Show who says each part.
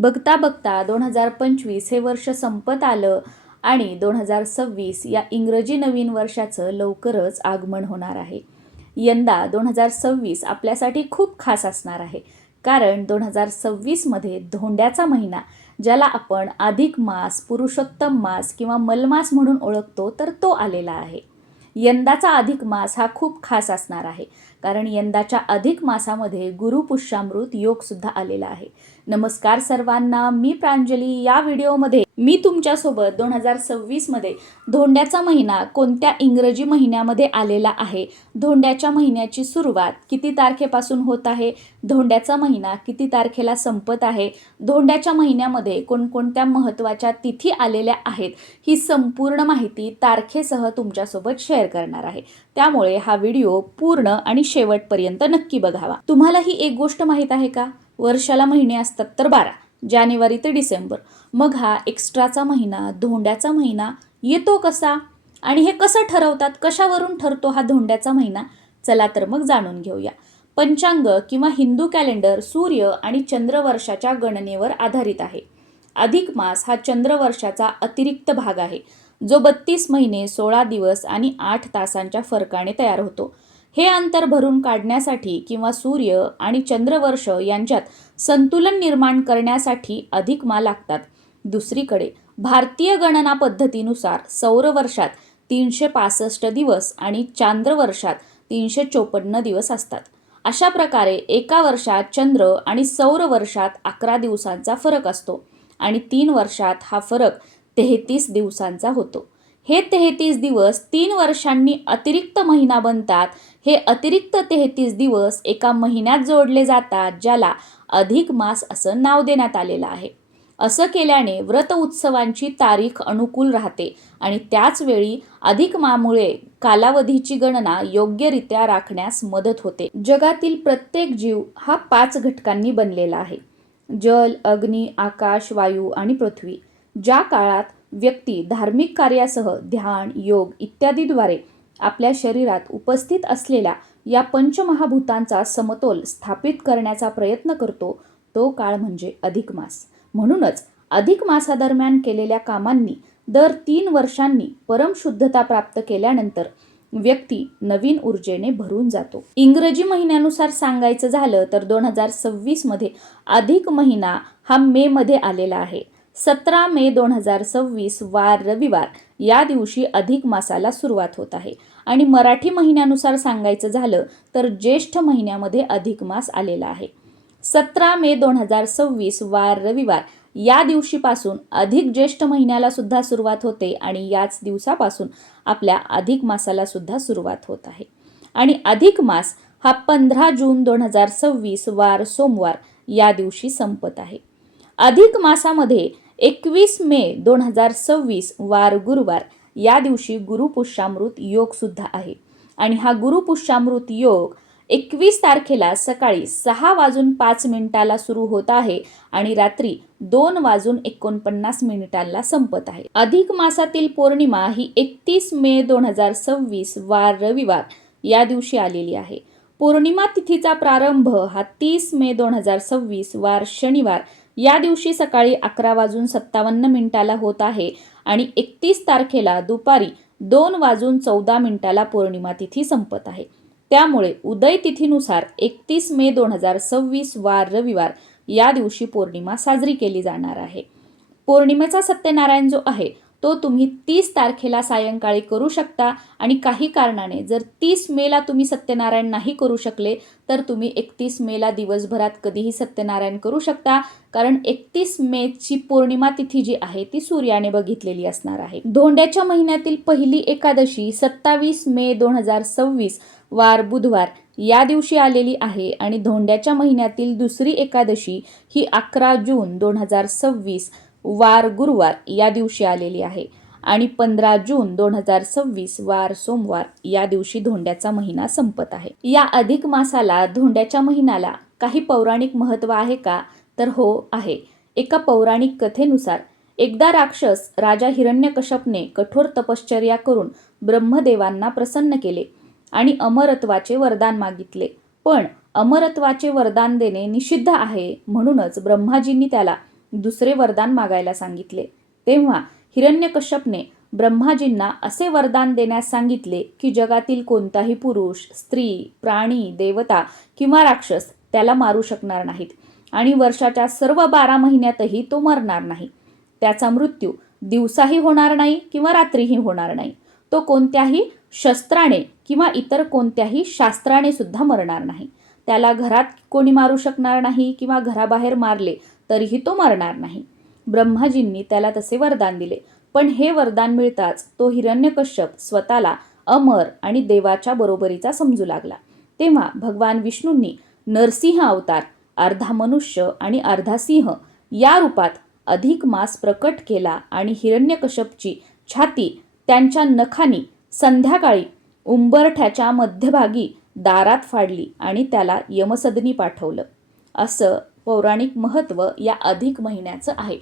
Speaker 1: बघता बघता दोन हजार पंचवीस हे वर्ष संपत आलं आणि दोन हजार सव्वीस या इंग्रजी नवीन वर्षाचं लवकरच आगमन होणार आहे. यंदा दोन हजार सव्वीस आपल्यासाठी खूप खास असणार आहे. कारण दोन हजार सव्वीसमध्ये धोंड्याचा महिना ज्याला आपण अधिक मास पुरुषोत्तम मास किंवा मलमास म्हणून ओळखतो तर तो आलेला आहे. यंदाचा अधिक मास हा खूप खास असणार आहे. कारण यंदाच्या अधिक मासामध्ये गुरुपुष्यामृत योगसुद्धा आलेला आहे. नमस्कार सर्वांना मी प्रांजली. या व्हिडिओमध्ये मी तुमच्यासोबत दोन हजार सव्वीसमध्ये धोंड्याचा महिना कोणत्या इंग्रजी महिन्यामध्ये आलेला आहे? धोंड्याच्या महिन्याची सुरुवात किती तारखेपासून होत आहे? धोंड्याचा महिना किती तारखेला संपत आहे? धोंड्याच्या महिन्यामध्ये कोणकोणत्या महत्त्वाच्या तिथी आलेल्या आहेत? ही संपूर्ण माहिती तारखेसह तुमच्यासोबत शेअर करणार आहे. त्यामुळे हा व्हिडिओ पूर्ण आणि शेवटपर्यंत नक्की बघावा. तुम्हाला ही एक गोष्ट माहीत आहे का? वर्षाला महिने असतात तर बारा. जानेवारी ते डिसेंबर. मग हा एक्स्ट्राचा महिना धोंड्याचा महिना येतो कसा? आणि हे कसं ठरवतात? कशावरून ठरतो हा धोंड्याचा महिना? चला तर मग जाणून घेऊया. पंचांग किंवा हिंदू कॅलेंडर सूर्य आणि चंद्रवर्षाच्या गणनेवर आधारित आहे. अधिक मास हा चंद्रवर्षाचा अतिरिक्त भाग आहे जो बत्तीस महिने सोळा दिवस आणि आठ तासांच्या फरकाने तयार होतो. हे अंतर भरून काढण्यासाठी किंवा सूर्य आणि चंद्रवर्ष यांच्यात संतुलन निर्माण करण्यासाठी अधिक मा लागतात. दुसरीकडे भारतीय गणना पद्धतीनुसार सौर वर्षात तीनशे पासष्ट दिवस आणि चांद्र वर्षात तीनशे चोपन्न दिवस असतात. अशा प्रकारे एका वर्षात चंद्र आणि सौर वर्षात अकरा दिवसांचा फरक असतो आणि तीन वर्षात हा फरक तेहतीस दिवसांचा होतो. हे तेहतीस दिवस तीन वर्षांनी अतिरिक्त महिना बनतात. हे अतिरिक्त तेहतीस दिवस एका महिन्यात जोडले जातात ज्याला अधिक मास असं नाव देण्यात आलेलं आहे. असं केल्याने व्रत उत्सवांची तारीख अनुकूल राहते आणि त्याचवेळी अधिक मामुळे कालावधीची गणना योग्यरित्या राखण्यास मदत होते. जगातील प्रत्येक जीव हा पाच घटकांनी बनलेला आहे. जल अग्नी आकाश वायू आणि पृथ्वी. ज्या काळात व्यक्ती धार्मिक कार्यासह ध्यान योग इत्यादीद्वारे आपल्या शरीरात उपस्थित असलेल्या या पंचमहाभूतांचा समतोल स्थापित करण्याचा प्रयत्न करतो तो काळ म्हणजे अधिक मास. म्हणूनच अधिक मासादरम्यान केलेल्या कामांनी दर तीन वर्षांनी परमशुद्धता प्राप्त केल्यानंतर व्यक्ती नवीन ऊर्जेने भरून जातो. इंग्रजी महिन्यानुसार सांगायचं झालं तर दोन हजार सव्वीसमध्ये अधिक महिना हा मे मध्ये आलेला आहे. सतरा मे दोन हजार सव्वीस वार रविवार. या दिवशी अधिक मासाला सुरुवात होत आहे. आणि मराठी महिन्यानुसार सांगायचं झालं तर ज्येष्ठ महिन्यामध्ये अधिक मास आलेला आहे. सतरा मे दोन हजार सव्वीस वार रविवार. या दिवशीपासून अधिक ज्येष्ठ महिन्याला सुद्धा सुरुवात होते आणि याच दिवसापासून आपल्या अधिक मासाला सुद्धा सुरुवात होत आहे. आणि अधिक मास हा पंधरा जून दोन हजार सव्वीस वार सोमवार या दिवशी संपत आहे. अधिक मासामध्ये एकवीस मे दोन हजार सव्वीस वार गुरुवार या दिवशी गुरुपुष्यामृत योगसुद्धा आहे. आणि हा गुरुपुष्यामृत योग एकवीस तारखेला सकाळी सहा वाजून पाच मिनिटाला सुरू होत आहे आणि रात्री दोन वाजून एकोणपन्नास मिनिटांना संपत आहे. अधिक मासातील पौर्णिमा ही एकतीस मे दोन हजार सव्वीस वार रविवार या दिवशी आलेली आहे. पौर्णिमा तिथीचा प्रारंभ हा तीस मे दोन हजार सव्वीस वार शनिवार या दिवशी सकाळी अकरा वाजून सत्तावन्न मिनिटाला होत आहे आणि एकतीस तारखेला दुपारी दोन वाजून चौदा मिनिटाला पौर्णिमा तिथी संपत आहे. त्यामुळे उदय तिथीनुसार एकतीस मे दोन हजार सव्वीस वार रविवार या दिवशी पौर्णिमा साजरी केली जाणार आहे. पौर्णिमेचा सत्यनारायण जो आहे तो तुम्ही तीस तारखेला सायंकाळी करू शकता. आणि काही कारणाने जर तीस मेला तुम्ही सत्यनारायण नाही करू शकले तर तुम्ही एकतीस मेला दिवसभरात कधीही सत्यनारायण करू शकता. कारण एकतीस मेची पौर्णिमा तिथी जी आहे ती सूर्याने बघितलेली असणार आहे. धोंड्याच्या महिन्यातील पहिली एकादशी सत्तावीस मे दोन हजार सव्वीस वार बुधवार या दिवशी आलेली आहे. आणि धोंड्याच्या महिन्यातील दुसरी एकादशी ही अकरा जून दोन हजार सव्वीस वार गुरुवार या दिवशी आलेली आहे. आणि पंधरा जून दोन हजार सव्वीस वार सोमवार या दिवशी धोंड्याचा महिना संपत आहे. या अधिक मासाला धोंड्याच्या महिन्याला काही पौराणिक महत्त्व आहे का? तर हो आहे. एका पौराणिक कथेनुसार एकदा राक्षस राजा हिरण्यकश्यपने कठोर तपश्चर्या करून ब्रह्मदेवांना प्रसन्न केले आणि अमरत्वाचे वरदान मागितले. पण अमरत्वाचे वरदान देणे निषिद्ध आहे म्हणूनच ब्रह्माजींनी त्याला दुसरे वरदान मागायला सांगितले. तेव्हा हिरण्यकश्यपने ब्रह्माजींना असे वरदान देण्यास सांगितले की जगातील कोणताही पुरुष स्त्री प्राणी देवता किंवा राक्षस त्याला मारू शकणार नाहीत आणि वर्षाच्या सर्व बारा महिन्यातही तो मरणार नाही. त्याचा मृत्यू दिवसाही होणार नाही किंवा रात्रीही होणार नाही. तो कोणत्याही शस्त्राने किंवा इतर कोणत्याही शास्त्राने सुद्धा मरणार नाही. त्याला घरात कोणी मारू शकणार नाही किंवा घराबाहेर मारले तरीही तो मरणार नाही. ब्रह्माजींनी त्याला तसे वरदान दिले. पण हे वरदान मिळताच तो हिरण्यकश्यप स्वतःला अमर आणि देवाच्या बरोबरीचा समजू लागला. तेव्हा भगवान विष्णूंनी नरसिंह अवतार अर्धा मनुष्य आणि अर्धा सिंह या रूपात अधिक मास प्रकट केला आणि हिरण्यकश्यपची छाती त्यांच्या नखानी संध्याकाळी उंबरठ्याच्या मध्यभागी दारात फाडली आणि त्याला यमसदनी पाठवलं. असं पौराणिक महत्त्व या अधिक महिन्याचं आहे.